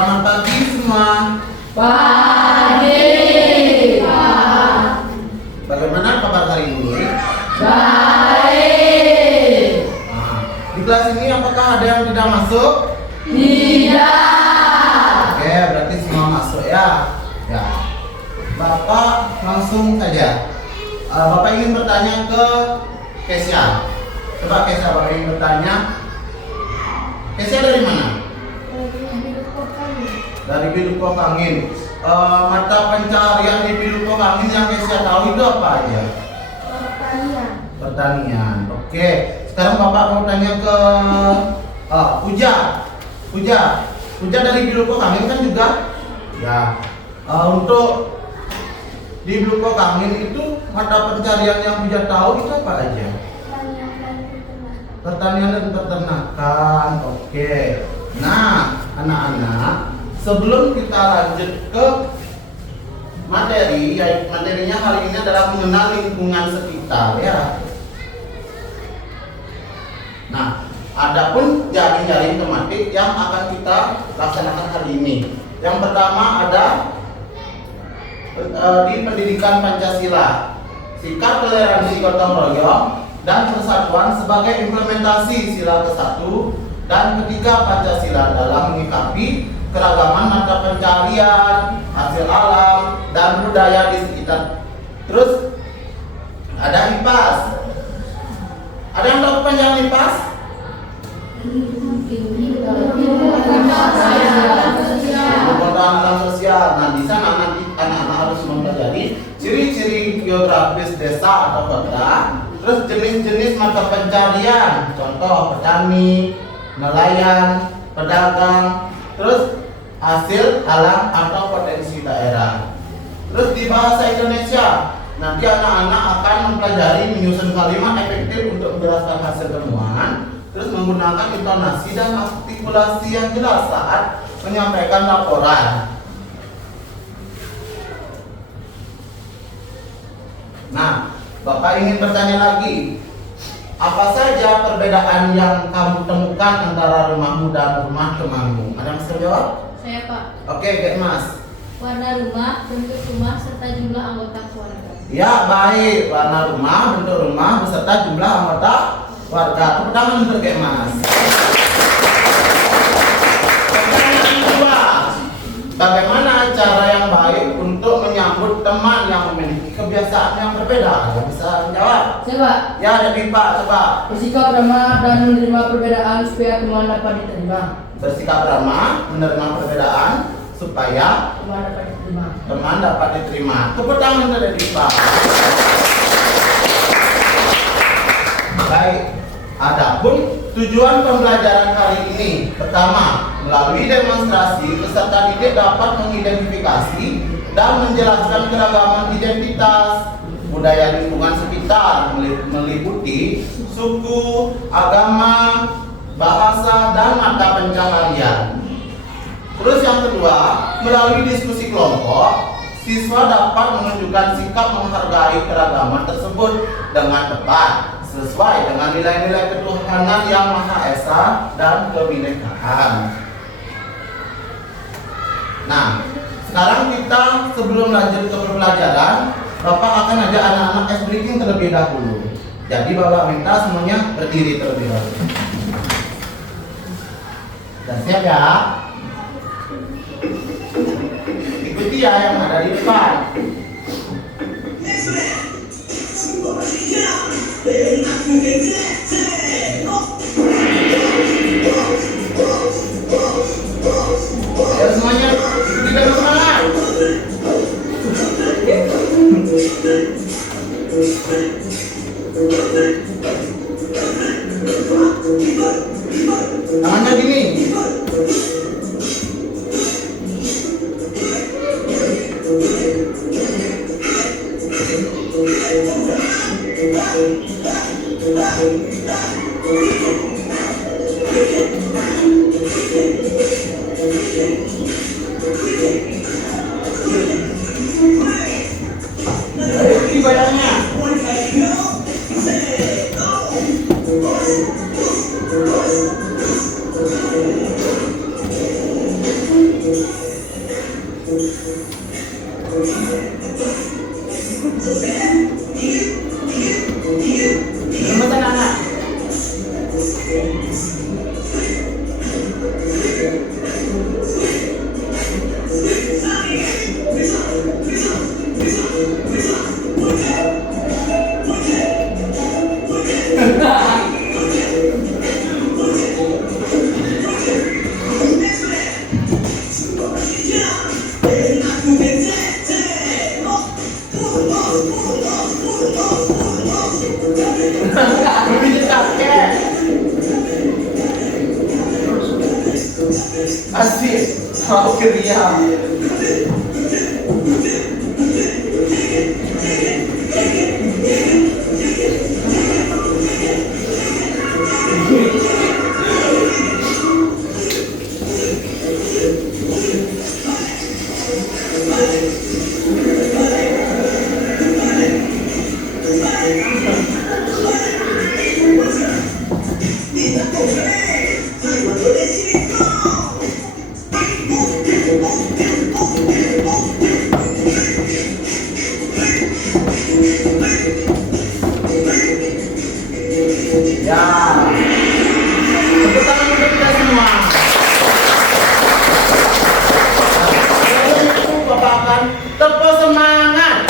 Selamat pagi semua. Pagi, Pak. Bagaimana kabar hari ini? Baik. Di kelas ini apakah ada yang tidak masuk? Tidak. Oke, berarti semua masuk ya. Ya. Bapak langsung saja. Bapak ingin bertanya ke Kesia. Coba Kesia, Bapak ingin bertanya. Kesia dari mana? Dari Bidu Kokangin. Mata pencarian di Bidu Kokangin yang Kesia tahu itu apa aja? Pertanian. Oke. Sekarang Bapak mau tanya ke Puja dari Bidu Kokangin kan juga? Ya. Untuk di Bidu Kokangin itu mata pencarian yang Puja tahu itu apa aja? Pertanian dan peternakan. Oke. Nah, anak-anak, sebelum kita lanjut ke materi, ya materinya hari ini adalah mengenal lingkungan sekitar ya. Nah, adapun jaring-jaring tematik yang akan kita laksanakan hari ini. Yang pertama ada di pendidikan Pancasila, sikap toleransi gotong royong dan persatuan sebagai implementasi sila ke-1 dan ketiga Pancasila dalam menyikapi keragaman mata pencarian, hasil alam, dan budaya di sekitar. Terus ada IPAS. Ada yang tahu kepanjangan IPAS? Pemerintahan alam sosial. Nah, di sana nanti anak-anak harus mempelajari ciri-ciri geografis desa atau kota, terus jenis-jenis mata pencarian, contoh petani, nelayan, pedagang, terus hasil alam atau potensi daerah. Terus di bahasa Indonesia, nanti anak-anak akan mempelajari menyusun kalimat efektif untuk menjelaskan hasil temuan, terus menggunakan intonasi dan artikulasi yang jelas saat menyampaikan laporan. Nah, Bapak ingin bertanya lagi, apa saja perbedaan yang kamu temukan antara rumahmu dan rumah temanmu? Ada yang bisa jawab? Saya, Pak. Oke, Kak Mas. Warna rumah, bentuk rumah, serta jumlah anggota keluarga. Ya, baik. Warna rumah, bentuk rumah, beserta jumlah anggota warga. Tepuk tangan untuk Kak Mas. Pertanyaan kedua, bagaimana cara yang baik untuk menyambut teman yang memiliki kebiasaan yang berbeda? Ada bisa menjawab? Coba. Ya, ada Pipa, coba. Bersikap ramah dan menerima perbedaan supaya teman dapat diterima. Bersikap ramah, menerima perbedaan supaya Teman dapat diterima. teman dapat diterima. Tepuk tangan untuk Pipa. Baik. Adapun tujuan pembelajaran kali ini, pertama, melalui demonstrasi peserta didik dapat mengidentifikasi dan menjelaskan keragaman identitas budaya lingkungan sekitar meliputi suku, agama, bahasa, dan mata pencaharian. Terus yang kedua, melalui diskusi kelompok, siswa dapat menunjukkan sikap menghargai keragaman tersebut dengan tepat sesuai dengan nilai-nilai ketuhanan yang Maha Esa dan kebinekaan. Nah, sekarang kita sebelum lanjut ke pembelajaran, Bapak akan ajak anak-anak ice breaking terlebih dahulu. Jadi Bapak minta semuanya berdiri terlebih dahulu. Dan siap ya? Ikuti ya yang ada di depan. Ayo semuanya ikuti dengan semangat. Tangannya gini. Ikuti badannya. Selamat anak-anak. Berpijit kakek. Asik. Oke dia. Ya. Tepuk tangan untuk kita semua. Sebelum itu Bapak akan tepuk semangat.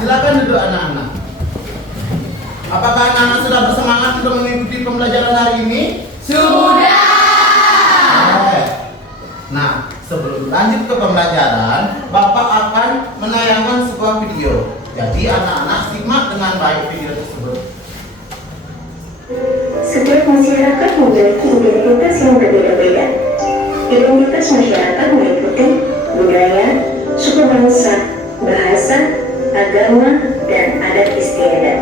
Silakan duduk anak-anak. Apakah anak-anak sudah bersemangat untuk mengikuti pembelajaran hari ini? Sudah. Nah, sebelum lanjut ke pembelajaran, Bapak akan menayangkan sebuah video. Jadi anak-anak simak dengan baik video tersebut. Setiap masyarakat memiliki identitas yang berbeda-beda. Identitas masyarakat meliputi budaya, suku bangsa, bahasa, agama, dan adat istiadat.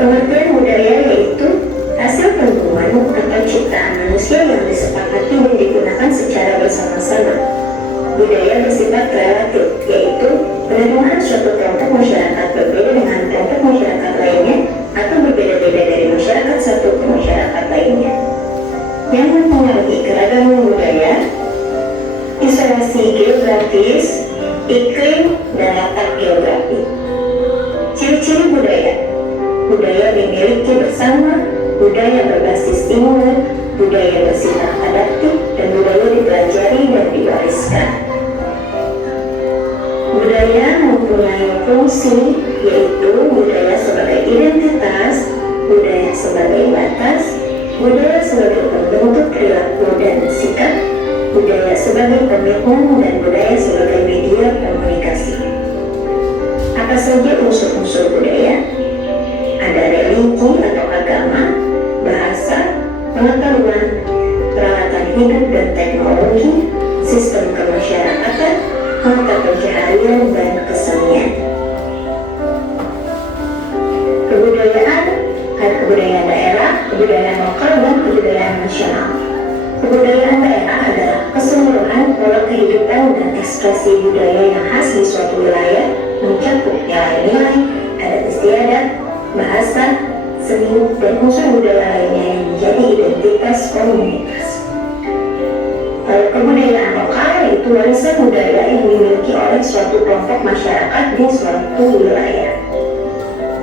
Pengertian budaya yaitu hasil gabungan atau ciptaan manusia yang disepakati dan digunakan secara bersama-sama. Budaya bersifat relatif, yaitu penerimaan suatu kelompok masyarakat berbeda dengan kelompok masyarakat lainnya atau berbeda-beda dari masyarakat satu ke masyarakat lainnya. Yang mempengaruhi keragaman budaya, isolasi geografis, iklim, dan latar geografi. Ciri-ciri budaya: budaya dimiliki bersama, budaya berbasis imun, budaya bersifat adaptif, dan budaya dipelajari dan diwariskan. Budaya mempunyai fungsi, yaitu budaya sebagai identitas, budaya sebagai batas, budaya sebagai pembentuk perilaku dan sikap, budaya sebagai komitmen, dan budaya sebagai media komunikasi. Apa saja unsur-unsur budaya? Ada religi atau agama, bahasa, pengetahuan, peralatan hidup dan teknologi, sistem kemasyarakatan, mata pencaharian, dan kesenian. Kebudayaan ada kebudayaan daerah, kebudayaan lokal, dan kebudayaan nasional. Kebudayaan daerah adalah keseluruhan pola kehidupan dan ekspresi budaya yang khas di suatu wilayah, mencakup nilai-nilai, adat istiadat, bahasa, seni, dan unsur budaya lainnya yang menjadi identitas komunitas. Kalau kebudayaan lokal yaitu warisan budaya yang dimiliki oleh suatu kelompok masyarakat di suatu wilayah.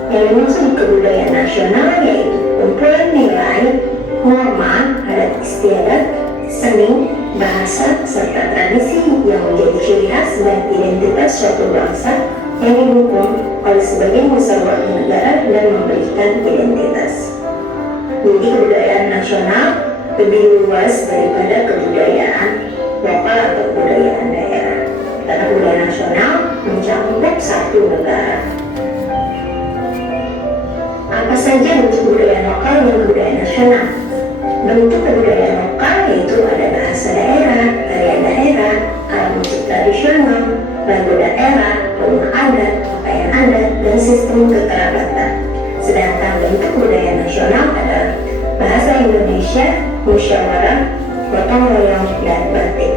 Yang dimaksud kebudayaan nasional yaitu kumpulan nilai, norma, adat istiadat, seni, bahasa, serta tradisi yang menjadi ciri khas dan identitas suatu bangsa yang didukung oleh sebagian besar warga negara dan memberikan identitas. Jadi kebudayaan nasional lebih luas daripada kebudayaan lokal atau kebudayaan daerah, karena budaya nasional mencakup satu negara. Apa saja bentuk budaya lokal dan budaya nasional? Bentuk kebudayaan lokal yaitu ada bahasa daerah, tarian daerah, alat musik tradisional, lagu daerah, rumah adat, pakaian adat, dan sistem kekerabatan. Sedangkan bentuk budaya nasional adalah bahasa Indonesia, musyawarah, gotong royong, dan batik.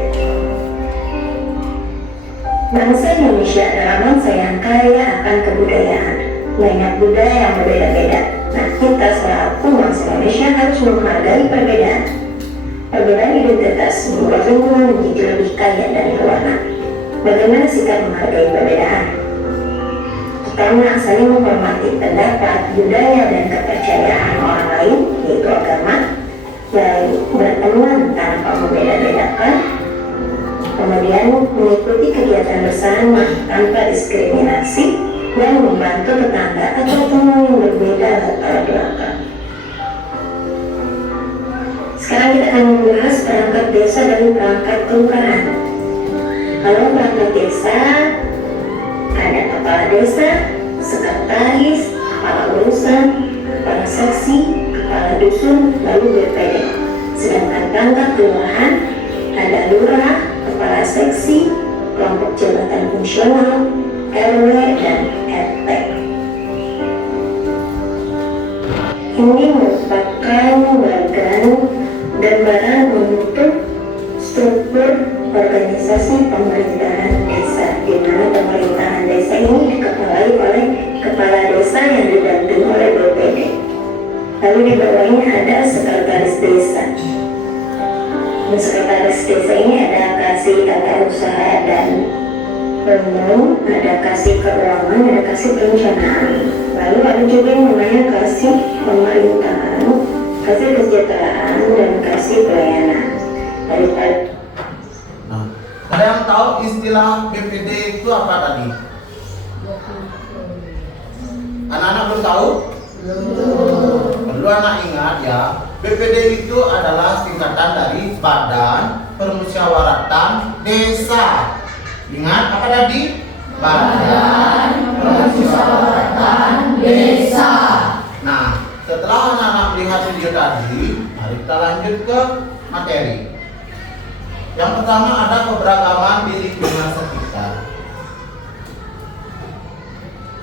Bangsa Indonesia adalah bangsa yang kaya akan kebudayaan. banyak budaya yang berbeda-beda. Nah, kita selaku bangsa Indonesia harus menghargai perbedaan. Perbedaan identitas membuat lingkungan menjadi lebih kaya dan berwarna. Bagaimana sikap menghargai perbedaan? Pertama, saling menghormati pendapat, budaya, dan kepercayaan orang lain, yaitu agama. Lalu, berteman tanpa membeda-bedakan. Kemudian, mengikuti kegiatan bersama tanpa diskriminasi, dan membantu tetangga atau teman yang berbeda latar belakang. Sekarang kita akan membahas perangkat desa dan perangkat kelurahan. Kalau perangkat desa, ada kepala desa, sekretaris, kepala urusan, kepala seksi, kepala dusun, lalu BPD. Sedangkan perangkat kelurahan, ada lurah, kepala seksi, kelompok jabatan fungsional, RW, dan RT. Ini merupakan bagian gambaran untuk struktur organisasi pemerintahan desa, di mana pemerintahan desa ini dikepalai oleh kepala desa yang didampingi oleh BPD. Lalu di bawahnya ada sekretaris desa. Di sekretaris desa ini ada kasih tata usaha dan umum, ada kasih keuangan, ada kasih perencanaan. Lalu ada juga yang namanya kasih pemerintahan, kasih kesejahteraan, dan kasih pelayanan. Nah, ada yang tahu istilah BPD itu apa tadi? Anak-anak belum tahu? Perlu anak ingat ya, BPD itu adalah singkatan dari Badan Permusyawaratan Desa. Ingat apa tadi? Badan Permusyawaratan Desa. Nah, setelah anak-anak melihat video tadi, mari kita lanjut ke materi. Yang pertama ada keberagaman di lingkungan sekitar.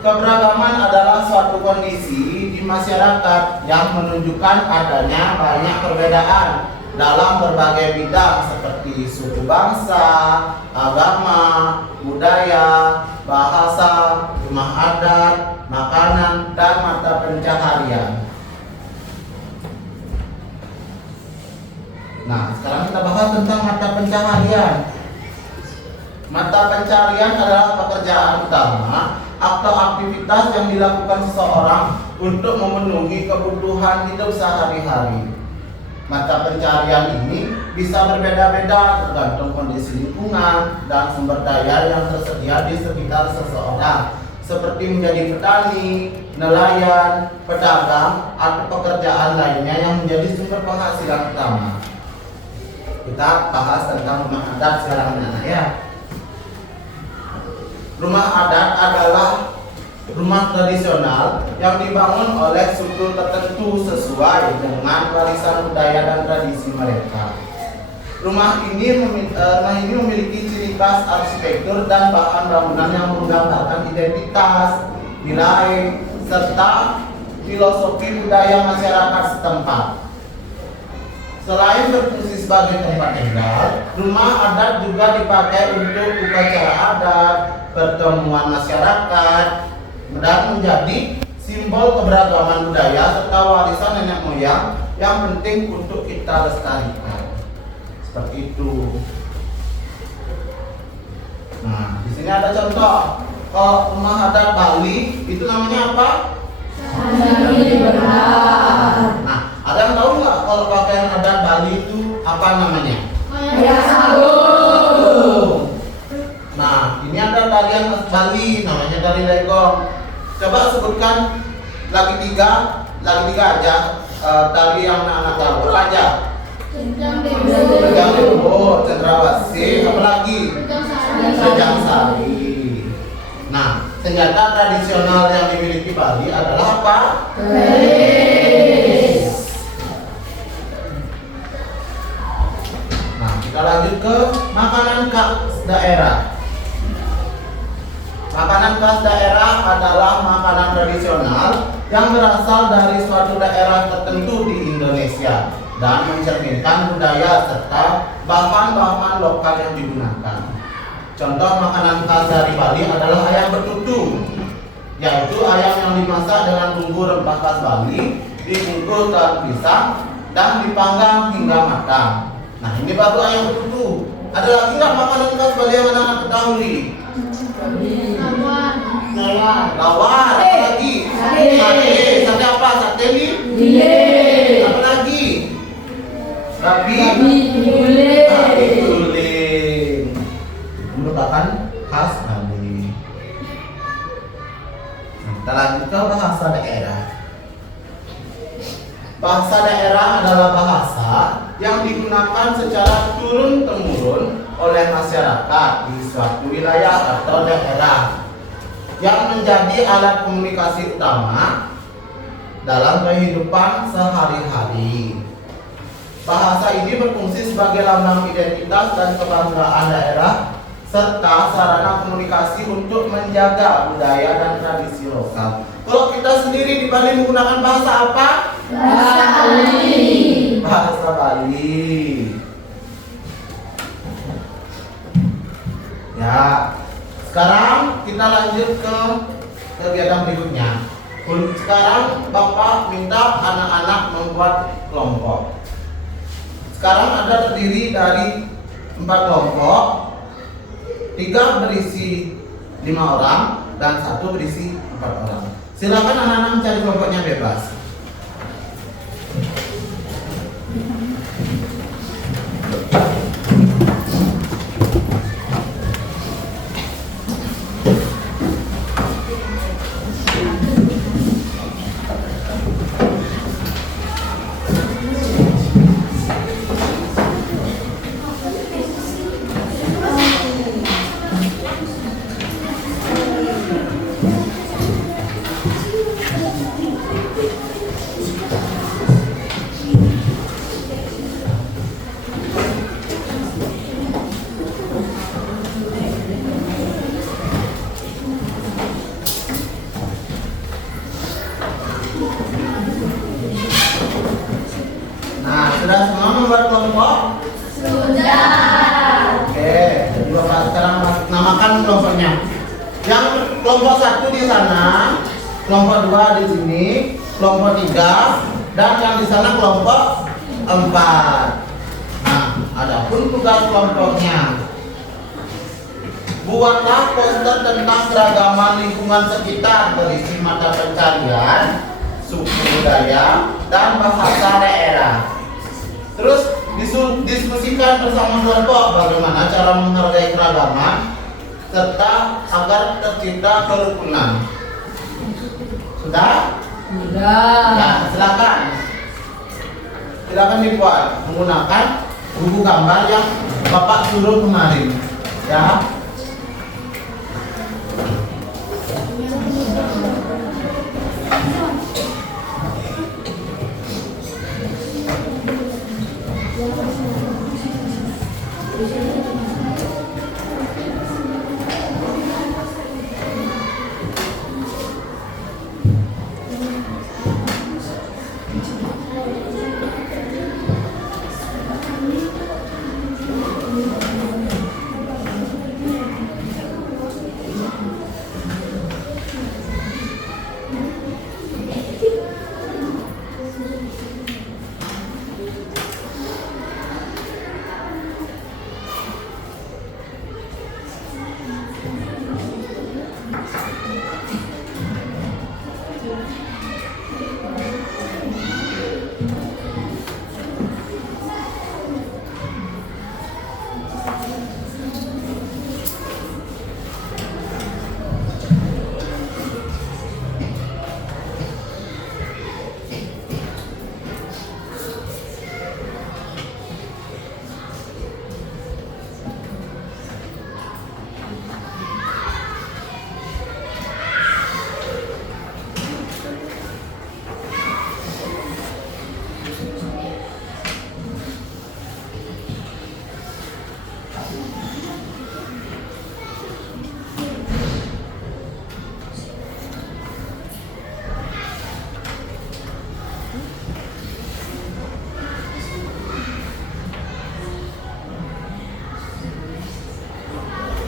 Keberagaman adalah suatu kondisi di masyarakat yang menunjukkan adanya banyak perbedaan dalam berbagai bidang seperti suku bangsa, agama, budaya, bahasa, rumah adat, makanan, dan mata pencaharian. Nah, sekarang kita bahas tentang mata pencaharian. Mata pencaharian adalah pekerjaan utama atau aktivitas yang dilakukan seseorang untuk memenuhi kebutuhan hidup sehari-hari. Mata pencaharian ini bisa berbeda-beda tergantung kondisi lingkungan dan sumber daya yang tersedia di sekitar seseorang, seperti menjadi petani, nelayan, pedagang, atau pekerjaan lainnya yang menjadi sumber penghasilan utama. Kita bahas tentang rumah adat sekarang ya. Rumah adat adalah rumah tradisional yang dibangun oleh suku tertentu sesuai dengan warisan budaya dan tradisi mereka. Rumah ini memiliki ciri khas arsitektur dan bahan bangunan yang menggambarkan identitas, nilai, serta filosofi budaya masyarakat setempat. Selain berfungsi sebagai tempat tinggal, rumah adat juga dipakai untuk upacara adat, pertemuan masyarakat, dan menjadi simbol keberagaman budaya serta warisan nenek moyang yang penting untuk kita lestarikan. Seperti itu. Nah, di sini ada contoh. Kalau rumah adat Bali itu namanya apa? Nah, ada yang tahu nggak kalau pakaian adat Bali itu apa namanya? Nah, ini ada tarian khas Bali namanya tari legong. Coba sebutkan lagi tiga aja tari yang anak tahu apa aja? Rejang Dembo, Cendrawasih, apa lagi? Rejang Sari. Nah, senjata tradisional yang dimiliki Bali adalah apa? Keris. Nah, kita lanjut ke makanan khas daerah. Makanan khas daerah adalah makanan tradisional yang berasal dari suatu daerah tertentu di Indonesia dan mencerminkan budaya serta bahan-bahan lokal yang digunakan. Contoh makanan khas dari Bali adalah ayam betutu. yaitu ayam yang dimasak dengan bumbu rempah khas Bali, dibungkus daun pisang, dan dipanggang hingga matang. Nah, ini baru ayam betutu. Ada lagi nggak makanan khas Bali yang anak-anak ketahui? Lawar, apa lagi? Sate. Sate apa? Sate nih? Apa lagi? Babi guling. Merupakan khas Bali. Nah, kita lanjut ke bahasa daerah. Bahasa daerah adalah bahasa yang digunakan secara turun-temurun oleh masyarakat di suatu wilayah atau daerah, yang menjadi alat komunikasi utama dalam kehidupan sehari-hari. Bahasa ini berfungsi sebagai lambang identitas dan kebanggaan daerah, serta sarana komunikasi untuk menjaga budaya dan tradisi lokal. Kalau kita sendiri di Bali menggunakan bahasa apa? Bahasa Bali. Bahasa Bali. Ya, sekarang kita lanjut ke kegiatan berikutnya. Sekarang Bapak minta anak-anak membuat kelompok. Sekarang ada terdiri dari 4 kelompok, 3 berisi 5 orang dan 1 berisi 4 orang. Silakan anak-anak mencari kelompoknya bebas. Nah, sudah semua membuat kelompok? Sudah. Oke, jadi Bapak sekarang namakan kelompoknya. Yang kelompok 1 di sana, kelompok 2 di sini, kelompok 3, dan yang di sana kelompok 4. Nah, adapun tugas kelompoknya, buatlah poster tentang keragaman lingkungan sekitar berisi mata pencarian, suku budaya, dan bahasa daerah. Terus diskusikan bersama kelompok bagaimana cara menghargai keragaman serta agar tercipta kerukunan. Sudah? Nah, silakan dibuat menggunakan buku gambar yang Bapak suruh kemarin, ya.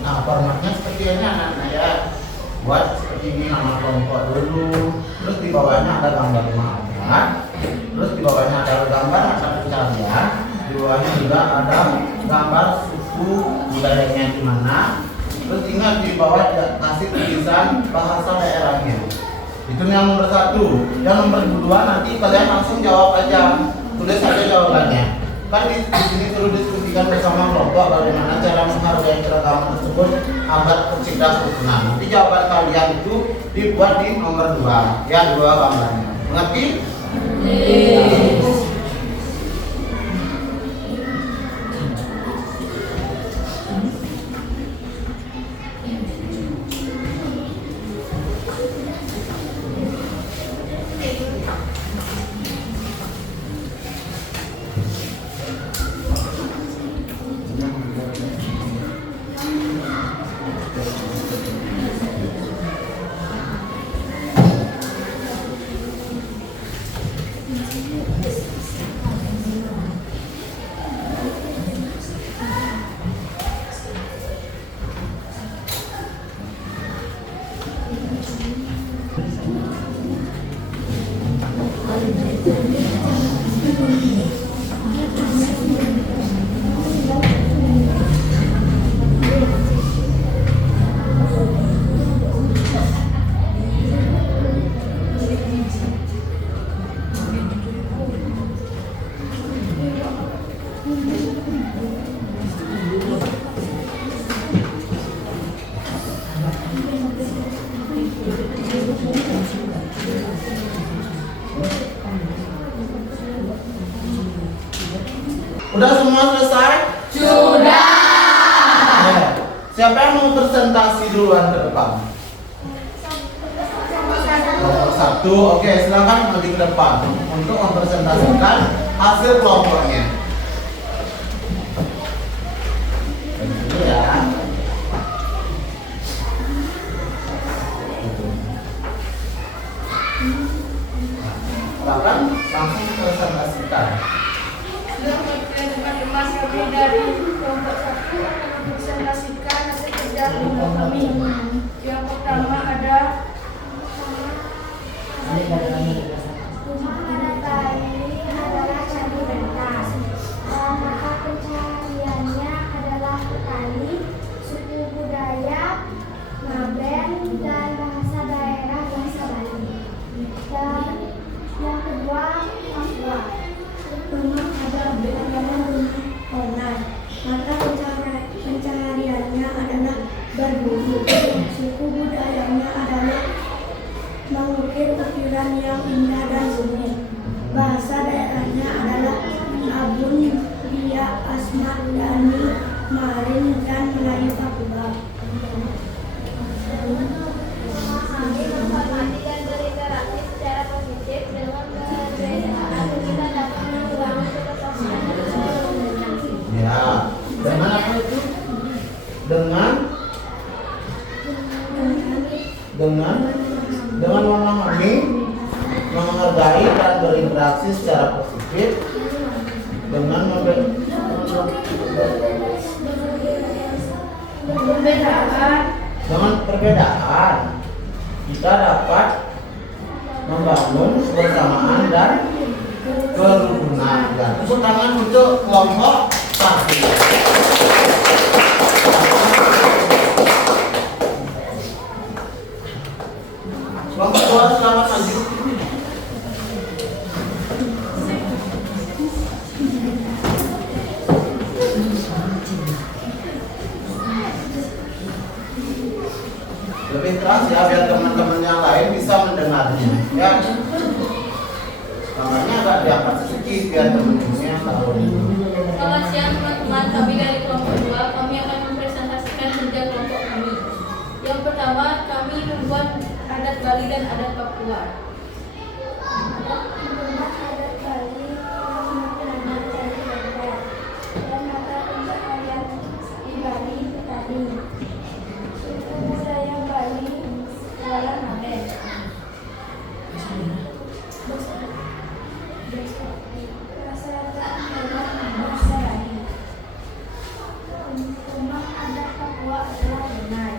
Nah, formatnya seperti ini anak-anak ya. Buat seperti ini nama kelompok dulu. Terus di bawahnya ada gambar rumah adat. Terus di bawahnya ada gambar mata pencarian. Di bawahnya juga ada gambar suku budayanya di mana. Terus ingat di bawah kasih tulisan bahasa daerahnya. Itu yang nomor 1. Yang nomor 2 nanti kalian langsung jawab aja. Tulis saja jawabannya. Kan di sini perlu diskusikan bersama kelompok bagaimana cara menghargai keragaman tersebut agar tercipta kerukunan. Nanti jawaban kalian itu dibuat di nomor 2, ya 2 gambarnya. Mengerti? Udah semua selesai? Sudah. Ya. Siapa yang mau presentasi duluan ke depan? Nomor 1, oke, silakan maju ke depan untuk mempresentasikan hasil kelompoknya. Dulu ya. Silakan langsung presentasikan. Mas kami dari kelompok 1 akan mempresentasikan hasil kerja kelompok kami. Yang pertama ada Rumah adat Bali adalah candi pentas. Mata pencariannya adalah petani, suku budaya, Ngaben, dan bahasa daerah bahasa Bali. Dan yang kedua Papua. Rumah adat adalah rumah online. Mata pencahariannya adalah berburu. Suku budayanya adalah mengukir ukiran yang indah dan rumit. Bahasa daerahnya adalah Abun, Biak, Asmat, Dani, Marin, dan Melayu Papua. Kami menghormati dan berinteraksi secara positif dengan perbedaan. Kita dapat membangun kebersamaan dan toleransi. Ya, dengan apa itu? Dengan memahami, menghargai dan berinteraksi secara positif dengan perbedaan kita dapat membangun kebersamaan dan kerukunan. Dan tepuk tangan untuk kelompok 1. Kelompok 2 selamat maju. Lebih keras ya biar teman-teman yang lain bisa mendengarnya. Ya. Namanya agak diangkat sedikit biar teman-temannya tahu. Selamat siang teman-teman, kami dari kelompok 2. Kami akan mempresentasikan kerja kelompok kami. Yang pertama, kami membuat adat Bali dan adat Papua. Rumah adat Bali makanan dari Banda. Dan mata pencaharian di Bali petani. Suku budaya Bali adalah Ngaben. Bahasa adalah bahasa Bali. Rumah adat Papua adalah Benai.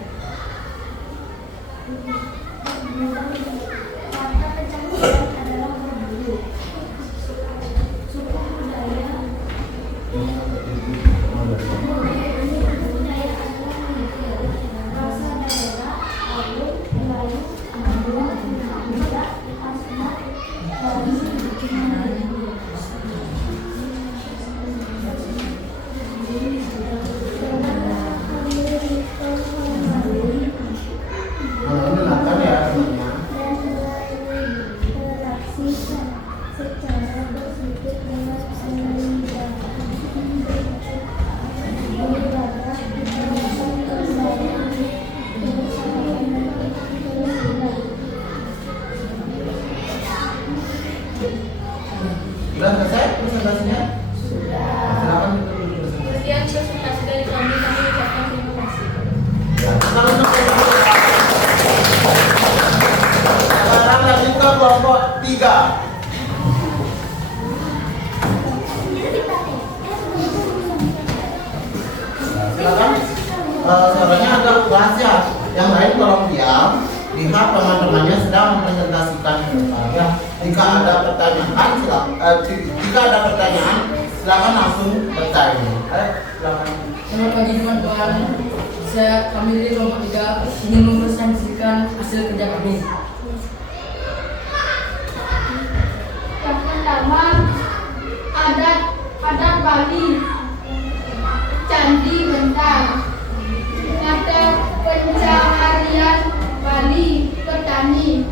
secara berpikir dengan seimbang. Beribadah berdasarkan kebenaran Sudah selesai presentasinya? Silakan ditutup presentasi. Sekian presentasi dari kami ucapkan terima kasih. Ya, sekarang lanjut ke kelompok 3. Silakan. Suaranya agak keras ya. Yang lain tolong diam. Lihat teman-temannya sedang mempresentasikan ya. Jika ada pertanyaan, silakan langsung bertanya. Silakan. Selamat pagi teman-teman. Kami dari kelompok 3 ingin mempresentasikan hasil kerja kami. Yang pertama, adat Bali, Candi Bentang, mata pencaharian Bali, petani,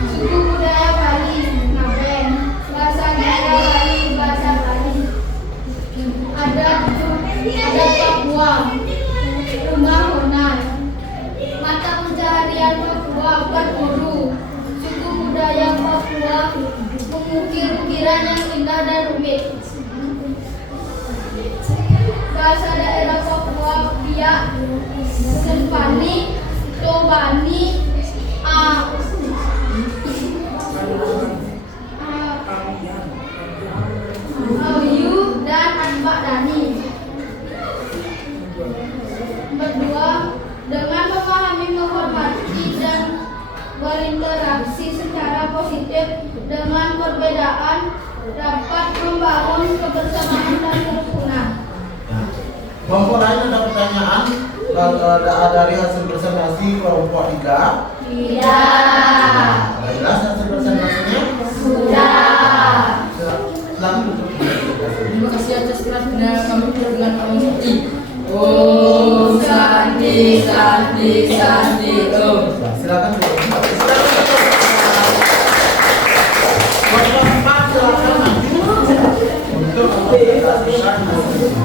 suku budaya Bali, Ngaben, bahasa daerah Bali, bahasa Bali, adat Papua, rumah Honan, mata pencaharian Papua, berburu, suku budaya Papua, mengukir-ukiran yang indah dan rumit. Bahasa daerah Papua, Biak, Sempani, Tobani, Ayu, dan Anbak Dani. Berdua, dengan memahami, menghormati, dan berinteraksi secara positif dengan perbedaan dapat membangun kebersamaan dan kerukunan. Kelompok lain ada pertanyaan dari hasil presentasi kelompok 3? Tidak. Sudah jelas hasil presentasinya? Sudah. Silakan tutup presentasi. Terima kasih atas perhatiannya. Kami dengan Om Santi. Om Santi, Santi, Santi, Om. Silakan tutup. Kelompok 4 silakan maju untuk mempresentasikan hasilnya.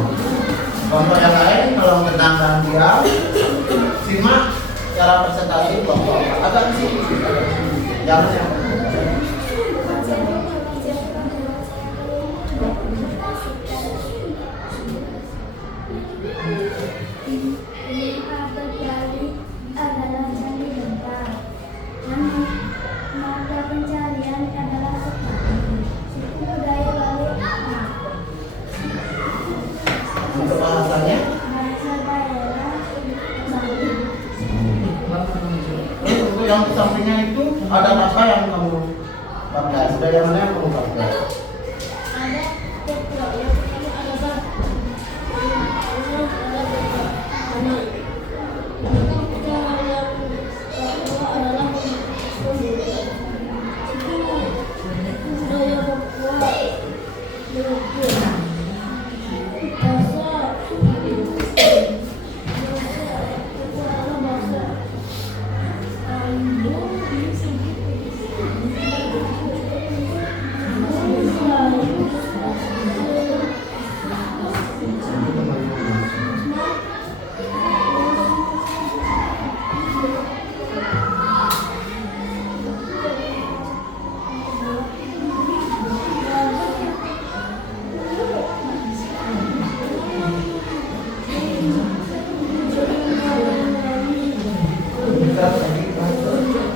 Kelompok yang lain tolong tenang dan diam. Simak cara presentasi kelompok 4. Agak di sini. Jangan yang Adat Bali adalah Candi Bentang. Mata pencarian adalah petani. Suku budaya Bali untuk bahasanya. bahasa daerah Bali. Terus untuk yang di sampingnya itu ada apa yang kamu pakai? Sudah yang mana yang kamu pakai? Ada tektok yang pertama ada bak.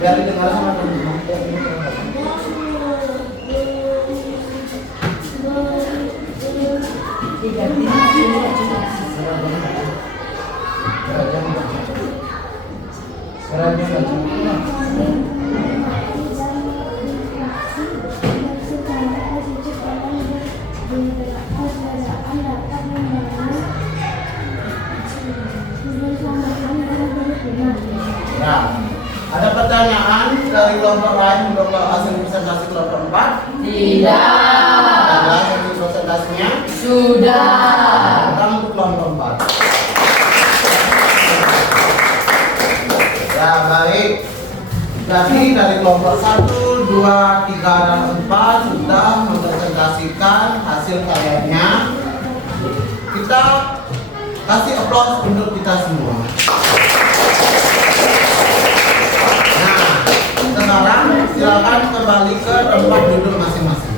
Biar didengar sama teman-teman. Nah, ada pertanyaan dari kelompok lain untuk hasil presentasi kelompok 4? Tidak. Ada hasil presentasinya? Sudah. Kita untuk kelompok 4. Ya, baik. Jadi dari kelompok 1, 2, 2, 3, dan 4 sudah mempresentasikan hasil karyanya. Kita kasih aplaus untuk kita semua. Nah, sekarang silakan kembali ke tempat duduk masing-masing.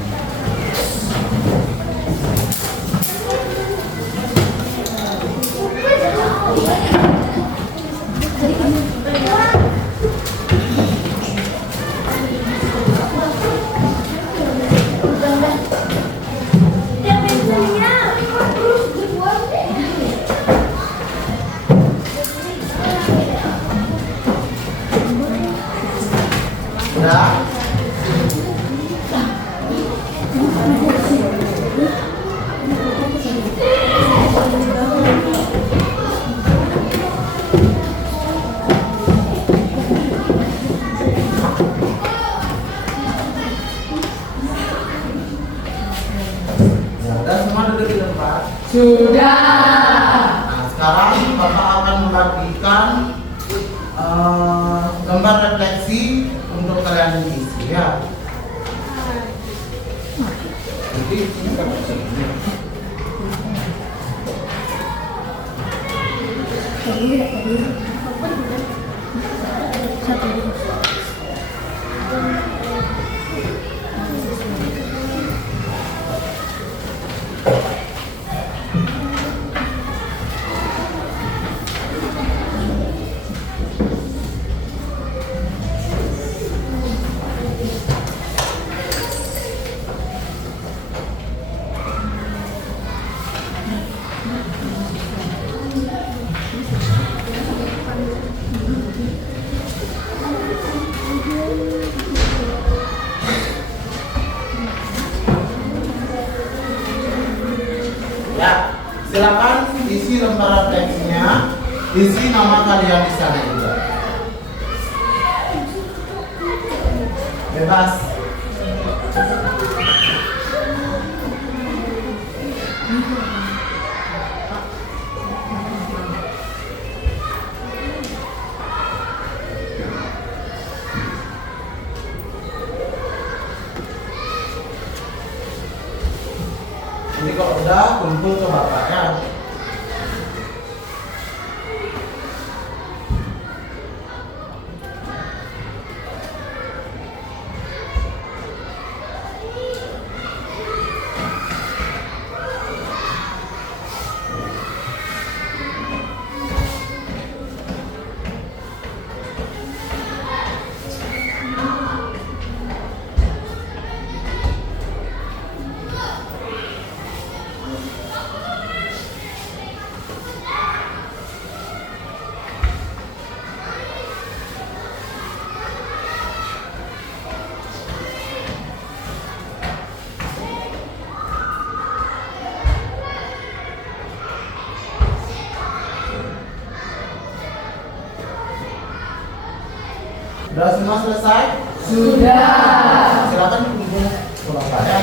Udah? Ya, udah semua duduk di tempat. Sudah. Nah, sekarang Bapak akan membagikan gambar refleksi untuk kalian isi ya. Jadi ini kan begini. Ya, silakan isi lembar refleksinya, isi nama kalian di sana juga. Bebas. Jadi kalau udah kumpul ke bapaknya. Sudah semua selesai? Sudah. Silakan kumpul ke bapaknya.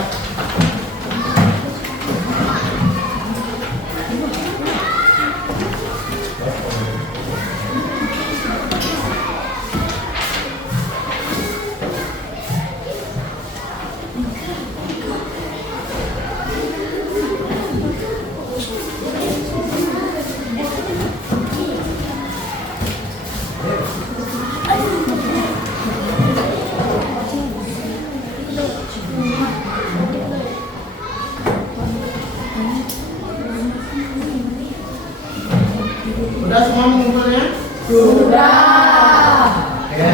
Udah semua mengumpulnya? Sudah. Oke.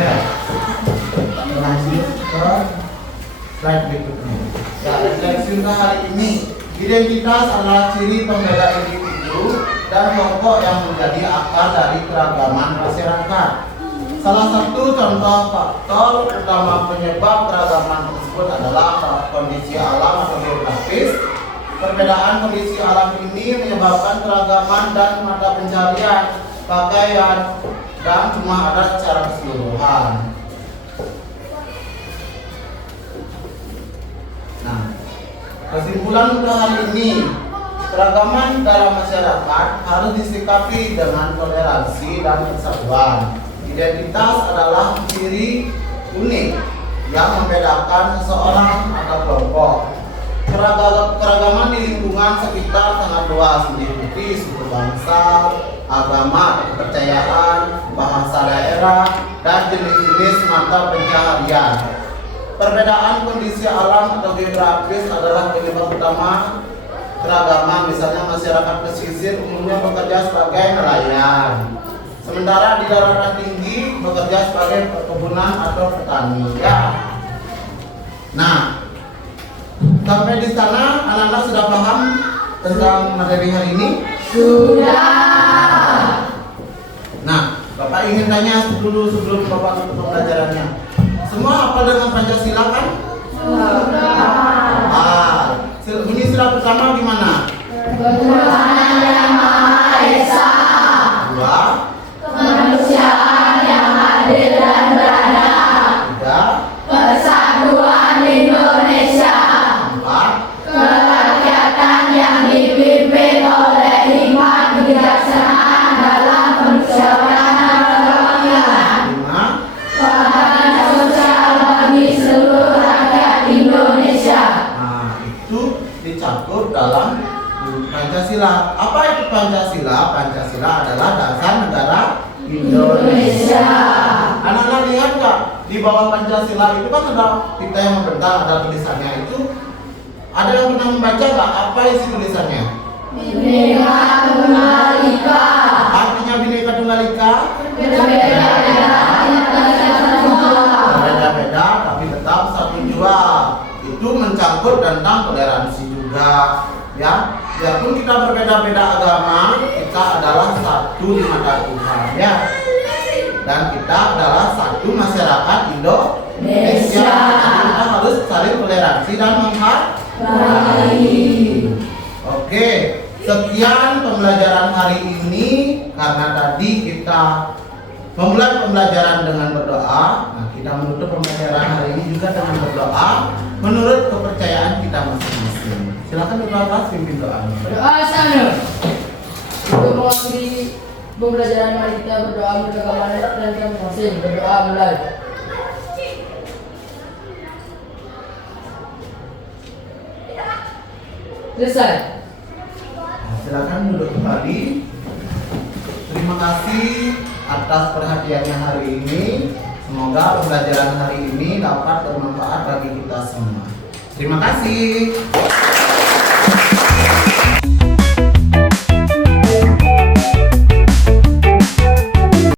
Lanjut ke slide berikutnya. Ya, refleksi untuk hari ini. Identitas adalah ciri pembeda individu dan kelompok yang menjadi akar dari keragaman masyarakat. Salah satu contoh faktor utama penyebab keragaman tersebut adalah kondisi alam atau geografis. Perbedaan kondisi alam ini menyebabkan keragaman dan mata pencarian, pakaian, dan cuma adat secara keseluruhan. Nah, kesimpulan untuk hal ini, keragaman dalam masyarakat harus disikapi dengan toleransi dan persatuan. Identitas adalah ciri unik yang membedakan seseorang atau kelompok. Keragaman di lingkungan sekitar sangat luas, meliputi suku bangsa, agama, kepercayaan, bahasa daerah, dan jenis-jenis mata pencaharian. Perbedaan kondisi alam atau geografis adalah penyebab utama keragaman. Misalnya masyarakat pesisir umumnya bekerja sebagai nelayan, sementara di daerah tinggi bekerja sebagai perkebunan atau petani. Ya. Nah, sampai di sana anak-anak sudah paham tentang materi hari ini? Sudah. Nah, Bapak ingin tanya dulu sebelum Bapak ke pembelajarannya. Semua hafal dengan Pancasila kan? Bunyi sila pertama gimana? Ketuhanan yang Maha Esa. Dua. Kemanusiaan yang adil dan beradab. Tiga. Persatuan Indonesia. Empat. Kerakyatan yang dipimpin oleh hikmat kebijaksanaan dalam pemusyawaratan rakyat. Lima. Ketahanan sosial bagi seluruh rakyat Indonesia. Nah, itu dicakup dalam Pancasila. Apa itu Pancasila? Pancasila adalah dasar negara Indonesia. Anak-anak lihat nggak di bawah Pancasila itu kan ada kita yang membentang, ada tulisannya itu. Ada yang pernah membaca nggak apa isi tulisannya? Bhinneka Tunggal Ika. Artinya Bhinneka Tunggal Ika. Berbeda-beda tapi tetap satu jua. Itu mencakup tentang toleransi juga, ya. Biarpun kita berbeda-beda agama, kita adalah satu di mata Tuhan, ya. Dan kita adalah satu masyarakat Indonesia. Jadi kita harus saling toleransi dan menghargai. Oke, sekian pembelajaran hari ini. Karena tadi kita memulai pembelajaran dengan berdoa, nah kita menutup pembelajaran hari ini juga dengan berdoa menurut kepercayaan kita masing-masing. Silakan Bapak pimpin doanya. Berdoa sana. Untuk mengakhiri pembelajaran mari kita berdoa menurut agama dan masing-masing. Berdoa mulai. Selesai. Nah, silakan duduk kembali. Terima kasih atas perhatiannya hari ini. Semoga pembelajaran hari ini dapat bermanfaat bagi kita semua. Terima kasih.